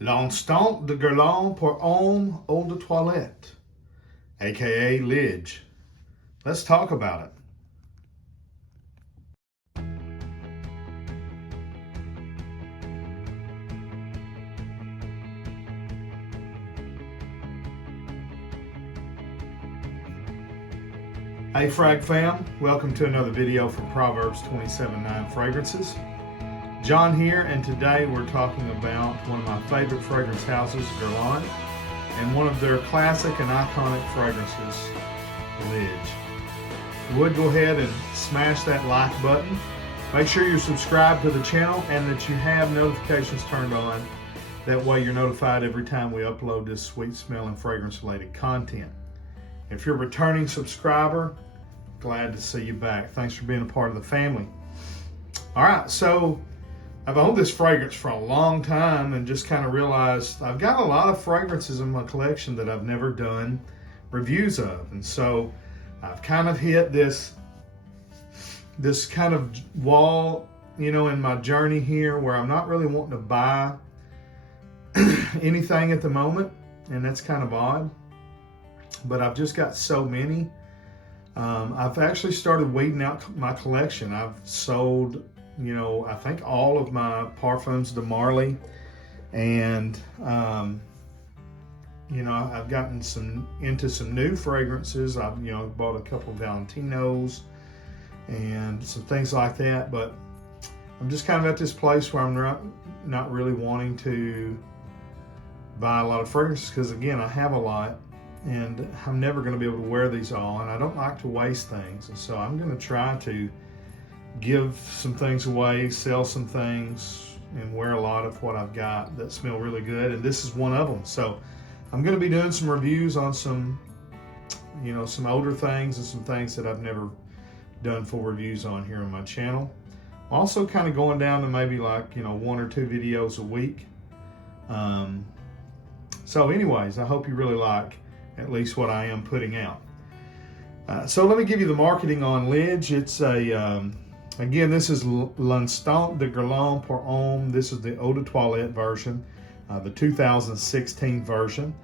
L'instant de Guerlain pour homme eau de toilette, aka LIDGE. Let's talk about it. Hey Frag fam, welcome to another video from Proverbs 27:9 Fragrances. John here, and today we're talking about one of my favorite fragrance houses, Guerlain, and one of their classic and iconic fragrances, LIDGE. Would go ahead and smash that like button. Make sure you're subscribed to the channel and that you have notifications turned on. That way you're notified every time we upload this sweet smelling fragrance related content. If you're a returning subscriber, glad to see you back. Thanks for being a part of the family. All right, so I've owned this fragrance for a long time and just kind of realized I've got a lot of fragrances in my collection that I've never done reviews of. And so I've kind of hit this kind of wall, in my journey here where I'm not really wanting to buy anything at the moment. And that's kind of odd. But I've just got so many. I've actually started weeding out my collection. I've sold, I think all of my Parfums de Marly, and I've gotten into some new fragrances. I've bought a couple of Valentinos and some things like that. But I'm just kind of at this place where I'm not really wanting to buy a lot of fragrances because, again, I have a lot. And I'm never going to be able to wear these all, and I don't like to waste things. And so I'm going to try to give some things away, sell some things, and wear a lot of what I've got that smell really good. And this is one of them. So I'm going to be doing some reviews on some older things and some things that I've never done full reviews on here on my channel. Also kind of going down to maybe like, 1 or 2 videos a week. So anyways, I hope you really like at least what I am putting out. So let me give you the marketing on LIDGE. It's again, this is L'Instant de Guerlain pour homme. This is the Eau de Toilette version, the 2016 version.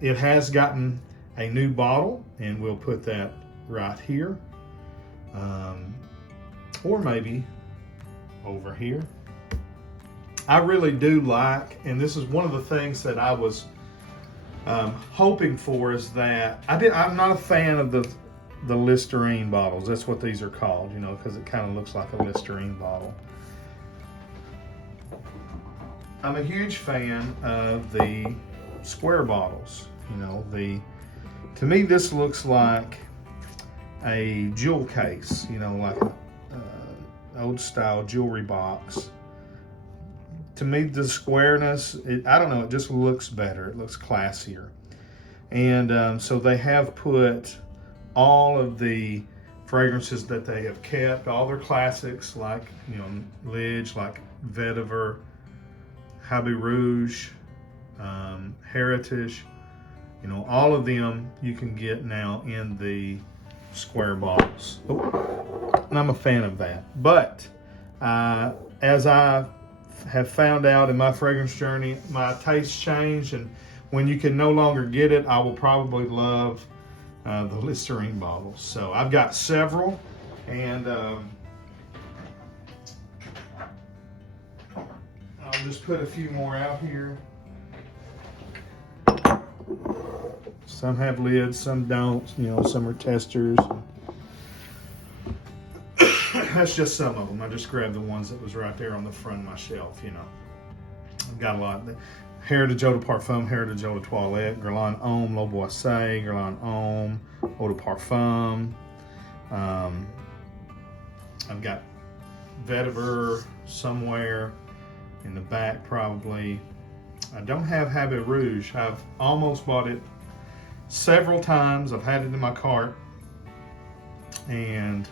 It has gotten a new bottle, and we'll put that right here. Or maybe over here. I really do like, and this is one of the things that I was hoping for, is that I'm not a fan of the Listerine bottles. That's what these are called, because it kind of looks like a Listerine bottle. I'm a huge fan of the square bottles. To me this looks like a jewel case, like an old style jewelry box. To me, the squareness, I don't know, it just looks better. It looks classier. And so they have put all of the fragrances that they have kept, all their classics like, LIDGE, like Vetiver, Habit Rouge, Heritage, all of them you can get now in the square bottles. And I'm a fan of that. But as I have found out in my fragrance journey, my taste changed, and when you can no longer get it, I will probably love the Listerine bottles. So I've got several, and I'll just put a few more out here. Some have lids, some don't, some are testers. That's just some of them. I just grabbed the ones that was right there on the front of my shelf, I've got a lot. Heritage Eau de Parfum, Heritage Eau de Toilette, Guerlain Homme, Le Boissé, Guerlain Homme, Eau de Parfum. I've got Vetiver somewhere in the back probably. I don't have Habit Rouge. I've almost bought it several times. I've had it in my cart, and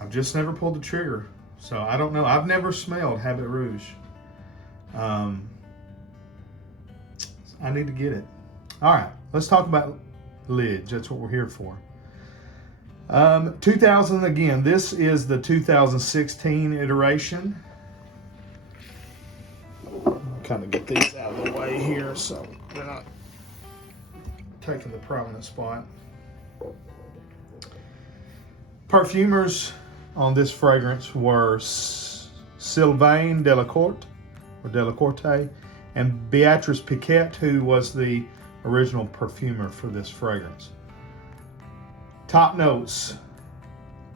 I've just never pulled the trigger. So I don't know. I've never smelled Habit Rouge. I need to get it. All right, let's talk about LIDGE. That's what we're here for. 2000, again, this is the 2016 iteration. kind of get these out of the way here so they're not taking the prominent spot. Perfumers on this fragrance were Sylvain Delacourt, or Delacourte, and Beatrice Piquet, who was the original perfumer for this fragrance. Top notes: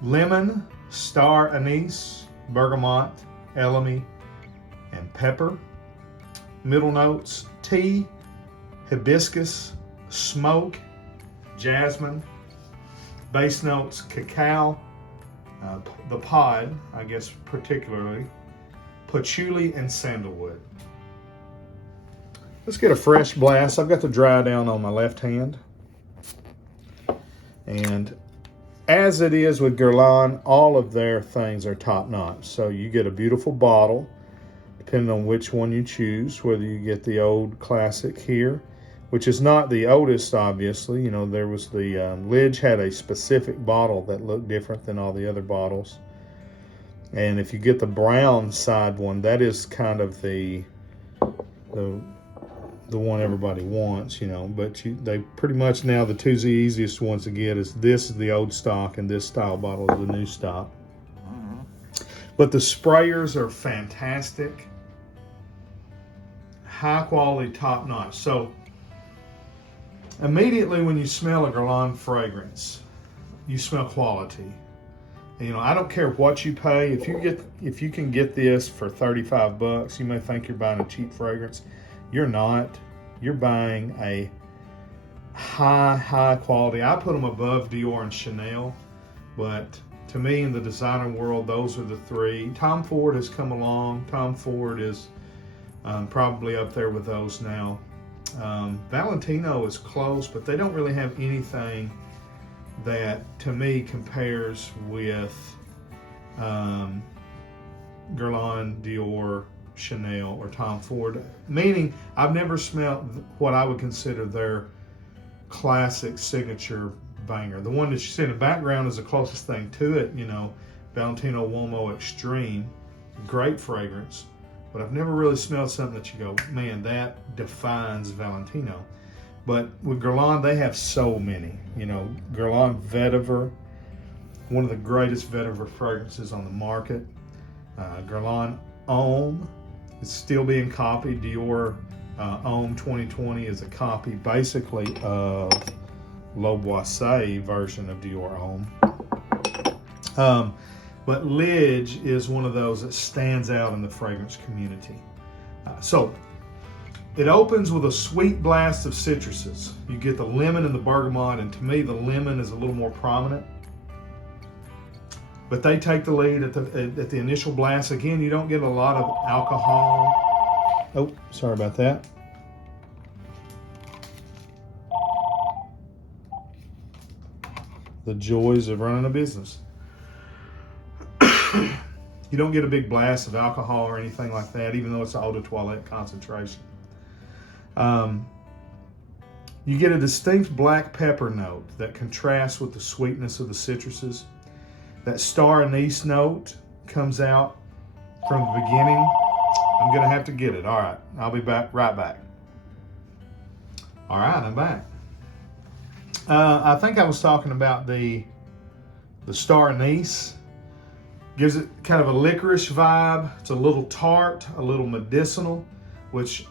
lemon, star anise, bergamot, elemi, and pepper. Middle notes: tea, hibiscus, smoke, jasmine. Base notes: cacao, the pod, I guess particularly, patchouli, and sandalwood. Let's get a fresh blast. I've got the dry down on my left hand. And as it is with Guerlain, all of their things are top notch. So you get a beautiful bottle, depending on which one you choose, whether you get the old classic here, which is not the oldest, obviously. You know, there was the LIDGE had a specific bottle that looked different than all the other bottles. And if you get the brown side one, that is kind of the one everybody wants, you know. But they pretty much now, the two easiest ones to get is this is the old stock and this style bottle is the new stock. But the sprayers are fantastic, high quality, top notch. So immediately when you smell a Guerlain fragrance, you smell quality. And, you know, I don't care what you pay. If you can get this for $35, you may think you're buying a cheap fragrance. You're not. You're buying a high quality. I put them above Dior and Chanel, but to me, in the designer world, those are the three. Tom Ford has come along. Tom Ford is probably up there with those now. Valentino is close, but they don't really have anything that, to me, compares with Guerlain, Dior, Chanel, or Tom Ford. Meaning, I've never smelled what I would consider their classic signature banger. The one that you see in the background is the closest thing to it, you know, Valentino Uomo Extreme. Great fragrance. But I've never really smelled something that you go, man, that defines Valentino. But with Guerlain, they have so many. You know, Guerlain Vetiver, one of the greatest vetiver fragrances on the market. Guerlain Homme is still being copied. Dior Homme 2020 is a copy, basically, of L'Eau Boissée version of Dior Homme. But LIDGE is one of those that stands out in the fragrance community. So it opens with a sweet blast of citruses. You get the lemon and the bergamot, and to me, the lemon is a little more prominent. But they take the lead at the initial blast. Again, you don't get a lot of alcohol. Oh, sorry about that. The joys of running a business. You don't get a big blast of alcohol or anything like that, even though it's eau de toilette concentration. You get a distinct black pepper note that contrasts with the sweetness of the citruses. That star anise note comes out from the beginning. I'm going to have to get it. All right, I'll be right back. All right, I'm back. I think I was talking about the star anise. Gives it kind of a licorice vibe. It's a little tart, a little medicinal, which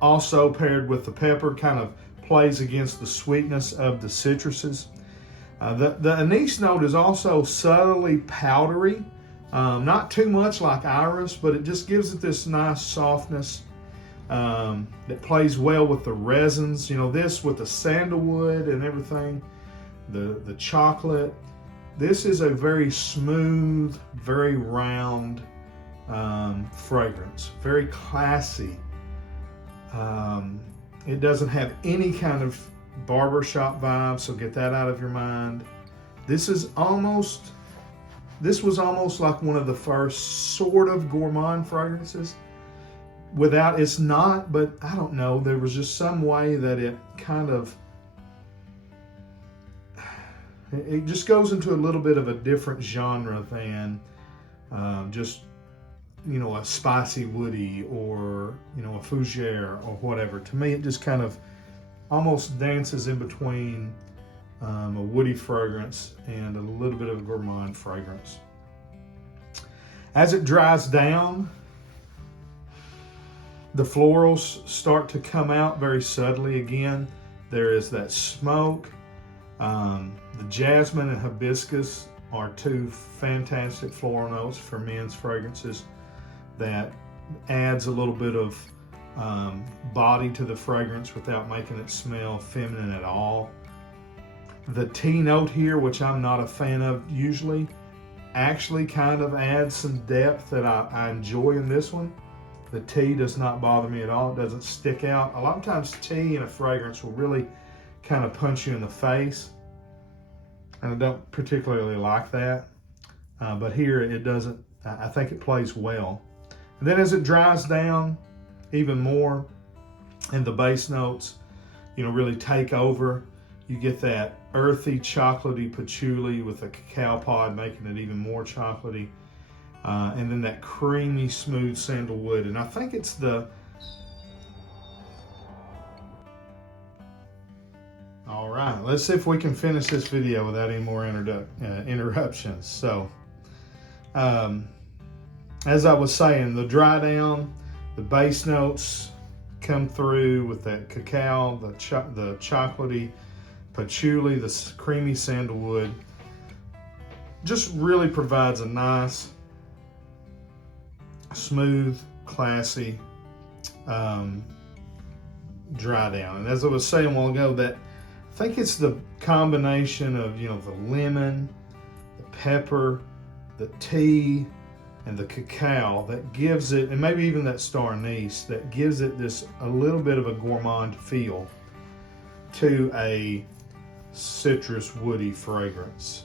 also paired with the pepper kind of plays against the sweetness of the citruses. The anise note is also subtly powdery, not too much like iris, but it just gives it this nice softness that plays well with the resins. You know, this with the sandalwood and everything, the chocolate. This is a very smooth, very round fragrance, very classy. It doesn't have any kind of barbershop vibe, so get that out of your mind. This was almost like one of the first sort of gourmand fragrances. It's not, but I don't know, there was just some way that it kind of, it just goes into a little bit of a different genre than just a spicy woody or, a fougere or whatever. To me, it just kind of almost dances in between a woody fragrance and a little bit of a gourmand fragrance. As it dries down, the florals start to come out very subtly again. There is that smoke. The jasmine and hibiscus are two fantastic floral notes for men's fragrances that adds a little bit of body to the fragrance without making it smell feminine at all. The tea note here, which I'm not a fan of usually, actually kind of adds some depth that I enjoy in this one. The tea does not bother me at all. It doesn't stick out. A lot of times tea in a fragrance will really kind of punch you in the face, and I don't particularly like that. But here it doesn't. I think it plays well. And then as it dries down even more and the base notes, really take over, you get that earthy, chocolatey patchouli with a cacao pod, making it even more chocolatey. And then that creamy, smooth sandalwood. And I think it's all right, let's see if we can finish this video without any more interruptions. So, as I was saying, the dry down, the base notes come through with that cacao, the chocolatey patchouli, the creamy sandalwood. Just really provides a nice, smooth, classy dry down. And as I was saying a while ago, that I think it's the combination of the lemon, the pepper, the tea, and the cacao that gives it, and maybe even that star anise, that gives it a little bit of a gourmand feel to a citrus woody fragrance.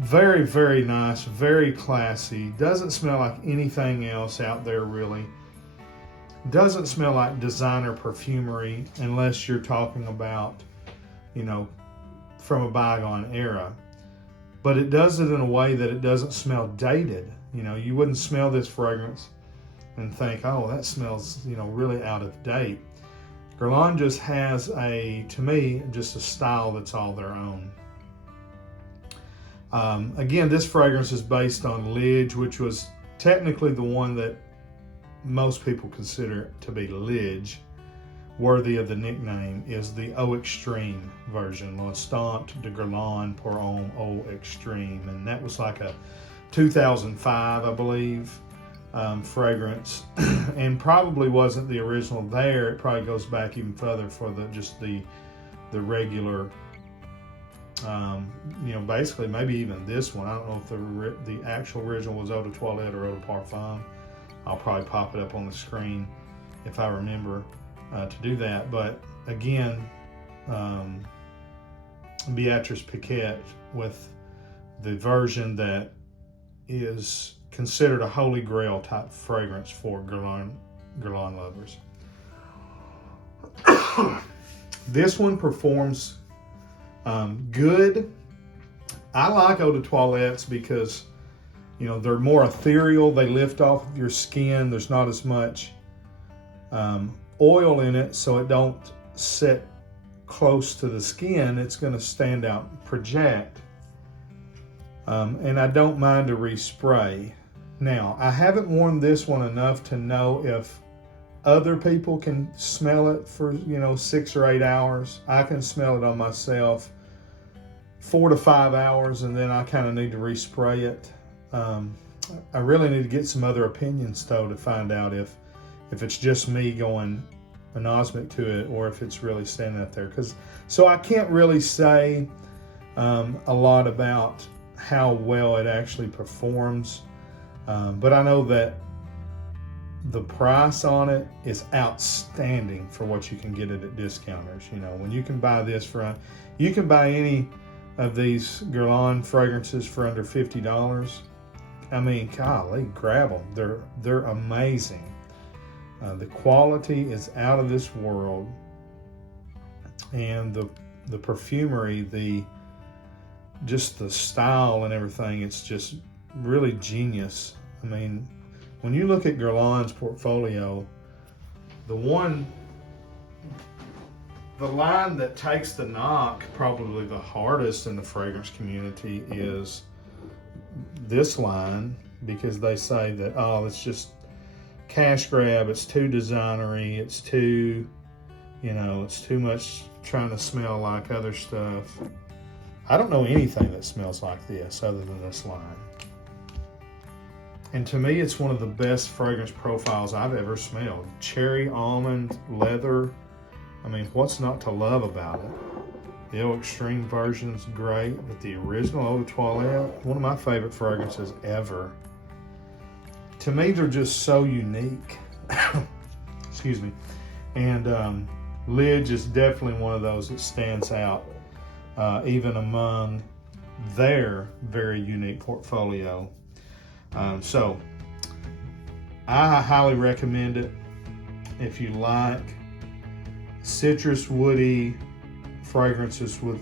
Very, very nice, very classy. Doesn't smell like anything else out there really. Doesn't smell like designer perfumery unless you're talking about, from a bygone era. But it does it in a way that it doesn't smell dated. You wouldn't smell this fragrance and think, oh, that smells, really out of date. Guerlain just has to me, just a style that's all their own. Again, this fragrance is based on LIDGE, which was technically the one that most people consider to be LIDGE, worthy of the nickname, is the Eau Extreme version, L'Instant de Guerlain pour Homme Eau Extreme. And that was like a 2005, I believe, fragrance, and probably wasn't the original there. It probably goes back even further for the regular, basically maybe even this one. I don't know if the actual original was Eau de Toilette or Eau de Parfum. I'll probably pop it up on the screen if I remember to do that. But again, Beatrice Piquet with the version that is considered a holy grail type fragrance for Guerlain lovers. This one performs good. I like Eau de Toilettes because they're more ethereal. They lift off of your skin. There's not as much oil in it, so it don't sit close to the skin. It's going to stand out and project. And I don't mind a respray. Now, I haven't worn this one enough to know if other people can smell it for 6 or 8 hours. I can smell it on myself 4 to 5 hours, and then I kind of need to respray it. I really need to get some other opinions though to find out if it's just me going anosmic to it or if it's really standing up there. So I can't really say a lot about how well it actually performs, but I know that the price on it is outstanding for what you can get it at discounters. When you can buy this you can buy any of these Guerlain fragrances for under $50. I mean, golly, grab them. They're amazing. The quality is out of this world, and the perfumery, just the style and everything, it's just really genius I mean, when you look at Guerlain's portfolio, the line that takes the knock probably the hardest in the fragrance community is this line, because they say that, oh, it's just cash grab, it's too designery, it's too, it's too much trying to smell like other stuff. I don't know anything that smells like this other than this line. And to me, it's one of the best fragrance profiles I've ever smelled. Cherry, almond, leather. I mean, what's not to love about it? The Eau Extreme version's great, but the original Eau de Toilette, one of my favorite fragrances ever. To me, they're just so unique. Excuse me. And LIDGE is definitely one of those that stands out, even among their very unique portfolio. So I highly recommend it if you like citrus, woody fragrance with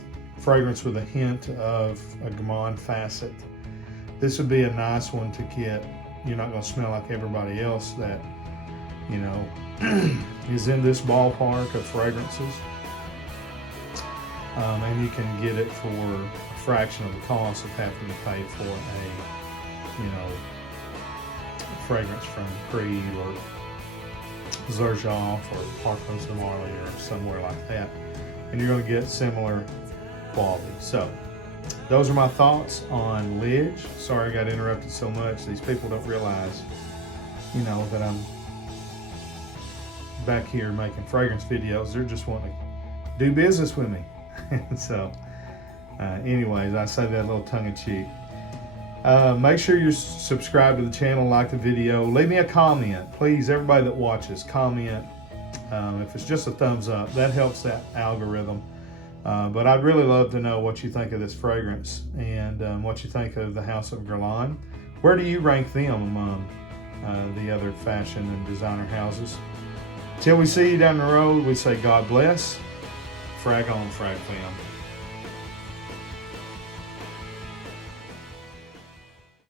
a hint of a gourmand facet. This would be a nice one to get. You're not going to smell like everybody else that, is in this ballpark of fragrances. And you can get it for a fraction of the cost of having to pay for a fragrance from Creed or Xerjoff or Parfums de Marly or somewhere like that. And you're going to get similar quality. So those are my thoughts on LIDGE. Sorry I got interrupted so much. These people don't realize, that I'm back here making fragrance videos. They're just wanting to do business with me. So anyways, I say that a little tongue-in-cheek. Make sure you're subscribed to the channel, like the video. Leave me a comment. Please, everybody that watches, comment. If it's just a thumbs up, that helps that algorithm. But I'd really love to know what you think of this fragrance and what you think of the House of Guerlain. Where do you rank them among the other fashion and designer houses? Till we see you down the road, we say God bless. Frag on, frag fam.